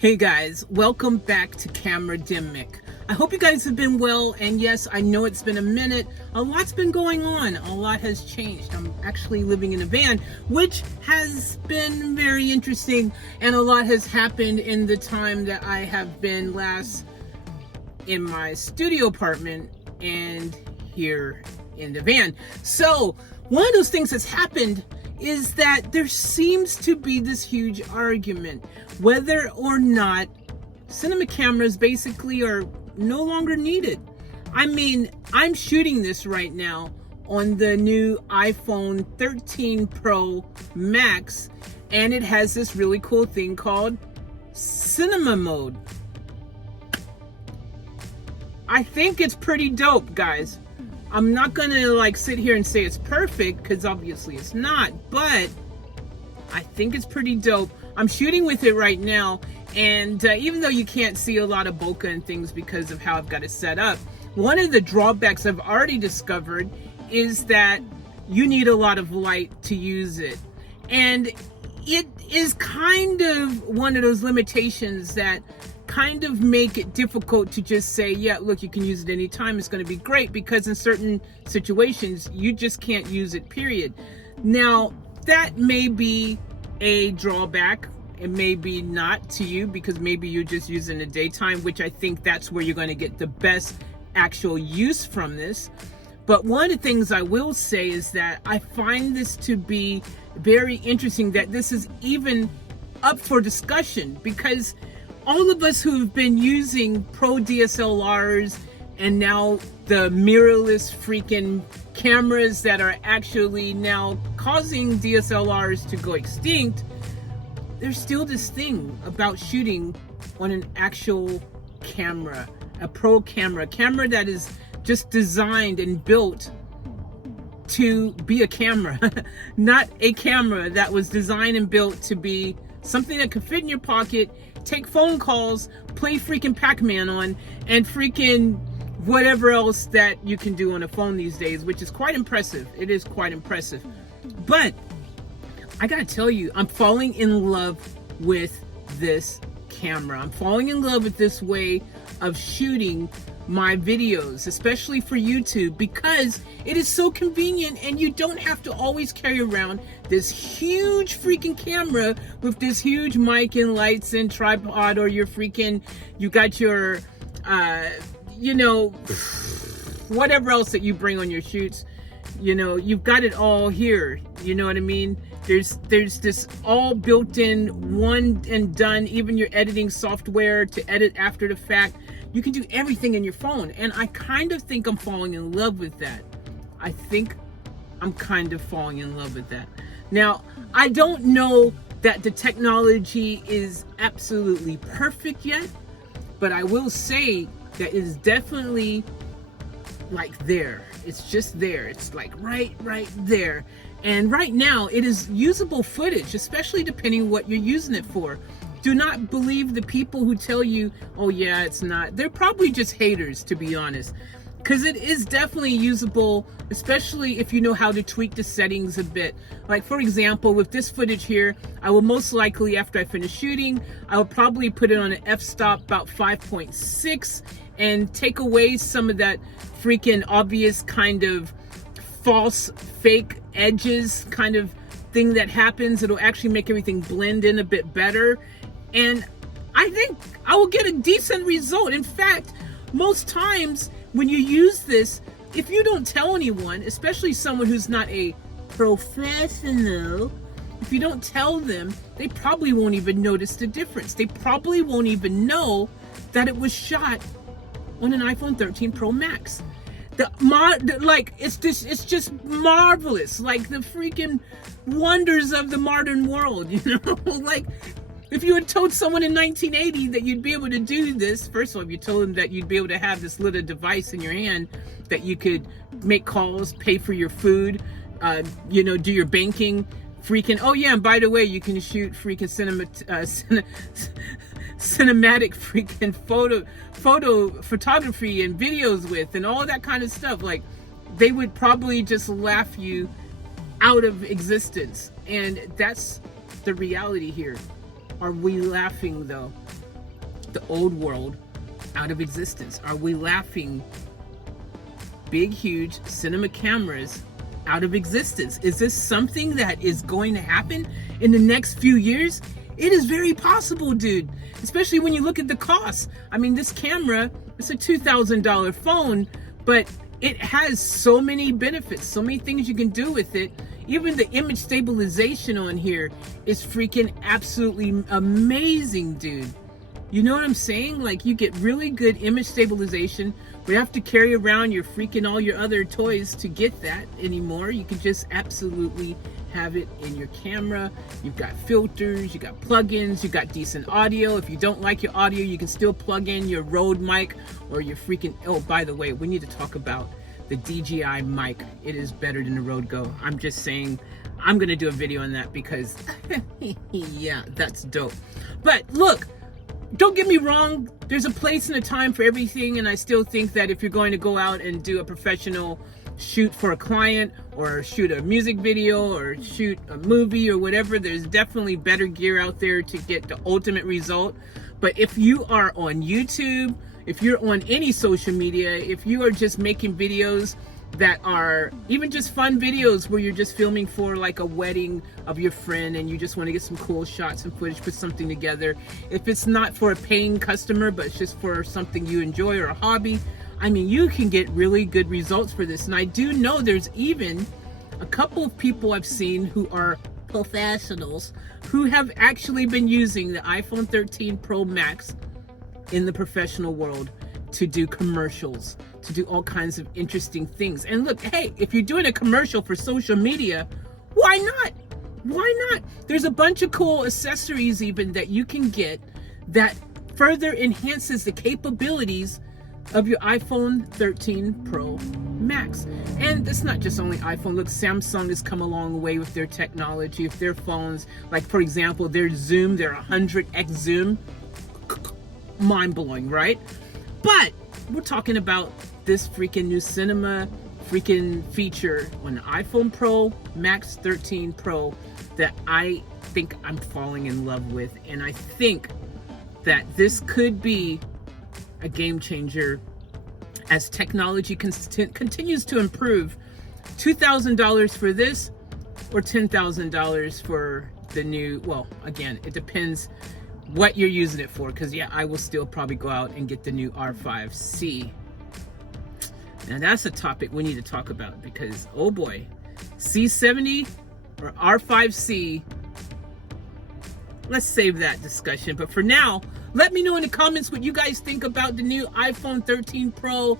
Hey guys, welcome back to Camera Dimmick. I hope you guys have been well, and yes, I know it's been a minute. A lot's been going on. A lot has changed. I'm actually living in a van, which has been very interesting, and a lot has happened in the time that I have been last in my studio apartment and here in the van. So, one of those things that's happened is that there seems to be this huge argument whether or not cinema cameras basically are no longer needed. I mean, I'm shooting this right now on the new iPhone 13 Pro Max, and it has this really cool thing called cinema mode. I think it's pretty dope, guys. I'm not gonna sit here and say it's perfect, because obviously it's not, but I think it's pretty dope. I'm shooting with it right now, and even though you can't see a lot of bokeh and things because of how I've got it set up, one of the drawbacks I've already discovered is that you need a lot of light to use it. And it is kind of one of those limitations that kind of make it difficult to just say, yeah, look, you can use it anytime, it's going to be great, because in certain situations you just can't use it, period. Now, that may be a drawback. It may be not to you, because maybe you just use it in the daytime, which I think that's where you're going to get the best actual use from this. But one of the things I will say is that I find this to be very interesting, that this is even up for discussion, because all of us who've been using pro DSLRs and now the mirrorless freaking cameras that are actually now causing DSLRs to go extinct, there's still this thing about shooting on an actual camera, a pro camera that is just designed and built to be a camera, not a camera that was designed and built to be something that could fit in your pocket, take phone calls, play freaking Pac-Man on, and freaking whatever else that you can do on a phone these days, which is quite impressive. It is quite impressive. But I gotta tell you, I'm falling in love with this camera. I'm falling in love with this way of shooting my videos, especially for YouTube, because it is so convenient, and you don't have to always carry around this huge freaking camera with this huge mic and lights and tripod, or you got your whatever else that you bring on your shoots. You've got it all here. You know what I mean? There's this all built in, one and done, even your editing software to edit after the fact. You can do everything in your phone, and I kind of think I'm falling in love with that. I think I'm kind of falling in love with that. Now, I don't know that the technology is absolutely perfect yet, but I will say that it is definitely there. It's just there. It's right there. And right now, it is usable footage, especially depending what you're using it for. Do not believe the people who tell you, oh yeah, it's not. They're probably just haters, to be honest. Because it is definitely usable, especially if you know how to tweak the settings a bit. Like, for example, with this footage here, I will most likely, after I finish shooting, I will probably put it on an f-stop about 5.6 and take away some of that freaking obvious kind of false, fake edges kind of thing that happens. It'll actually make everything blend in a bit better. And I think I will get a decent result. In fact, most times when you use this, if you don't tell anyone, especially someone who's not a professional, if you don't tell them, they probably won't even notice the difference. They probably won't even know that it was shot on an iPhone 13 Pro Max. It's just marvelous. Like the freaking wonders of the modern world, if you had told someone in 1980 that you'd be able to do this, first of all, if you told them that you'd be able to have this little device in your hand that you could make calls, pay for your food, do your banking, oh yeah, and by the way, you can shoot freaking cinematic freaking photography and videos with, and all that kind of stuff. They would probably just laugh you out of existence. And that's the reality here. Are we laughing though? the old world out of existence? Are we laughing big, huge cinema cameras out of existence? Is this something that is going to happen in the next few years? It is very possible, dude. Especially when you look at the cost. I mean, this camera, it's a $2,000 phone, but it has so many benefits, so many things you can do with it. Even the image stabilization on here is freaking absolutely amazing, dude. You know what I'm saying? Like, you get really good image stabilization. We have to carry around your freaking all your other toys to get that anymore. You can just absolutely have it in your camera. You've got filters, you got plugins, you got decent audio. If you don't like your audio, you can still plug in your Rode mic or your freaking, oh, by the way, we need to talk about the DJI mic. It is better than the Rode Go. I'm just saying, I'm gonna do a video on that because yeah, that's dope. But look, don't get me wrong, there's a place and a time for everything, and I still think that if you're going to go out and do a professional shoot for a client or shoot a music video or shoot a movie or whatever, there's definitely better gear out there to get the ultimate result. But if you are on YouTube, if you're on any social media, if you are just making videos that are even just fun videos where you're just filming for like a wedding of your friend and you just want to get some cool shots and footage, put something together, if it's not for a paying customer but it's just for something you enjoy or a hobby, I mean, you can get really good results for this. And I do know there's even a couple of people I've seen who are professionals who have actually been using the iPhone 13 Pro Max in the professional world to do commercials, to do all kinds of interesting things. And look, hey, if you're doing a commercial for social media, why not? Why not? There's a bunch of cool accessories even that you can get that further enhances the capabilities of your iPhone 13 Pro Max. And it's not just only iPhone. Look, Samsung has come a long way with their technology, with their phones. Like, for example, their zoom, their 100x zoom. Mind-blowing, right? But we're talking about this freaking new cinema freaking feature on the iPhone Pro Max 13 Pro that I think I'm falling in love with. And I think that this could be a game changer as technology continues to improve. $2,000 for this or $10,000 for the new, well, again, it depends what you're using it for, because yeah, I will still probably go out and get the new R5C. Now that's a topic we need to talk about because, oh boy, C70 or R5C, let's save that discussion. But for now, let me know in the comments what you guys think about the new iPhone 13 Pro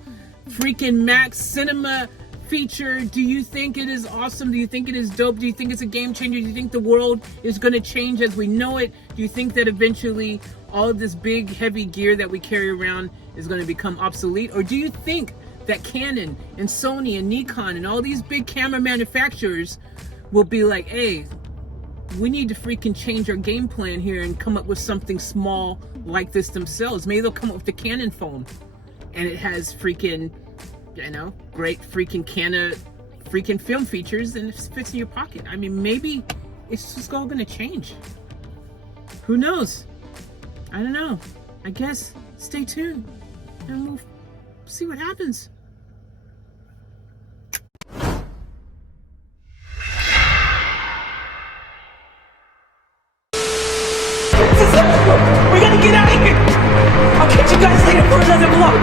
freaking Max Cinema feature. Do you think it is awesome? Do you think it is dope? Do you think it's a game changer? Do you think the world is going to change as we know it? Do you think that eventually all of this big heavy gear that we carry around is going to become obsolete? Or do you think that Canon and Sony and Nikon and all these big camera manufacturers will be like, hey, we need to freaking change our game plan here and come up with something small like this themselves? Maybe they'll come up with the Canon phone and it has freaking, you know, great freaking Canon freaking film features and it fits in your pocket. I mean, maybe it's just all gonna change. Who knows? I don't know. I guess stay tuned and we'll see what happens. We gotta get out of here. I'll catch you guys later for another vlog.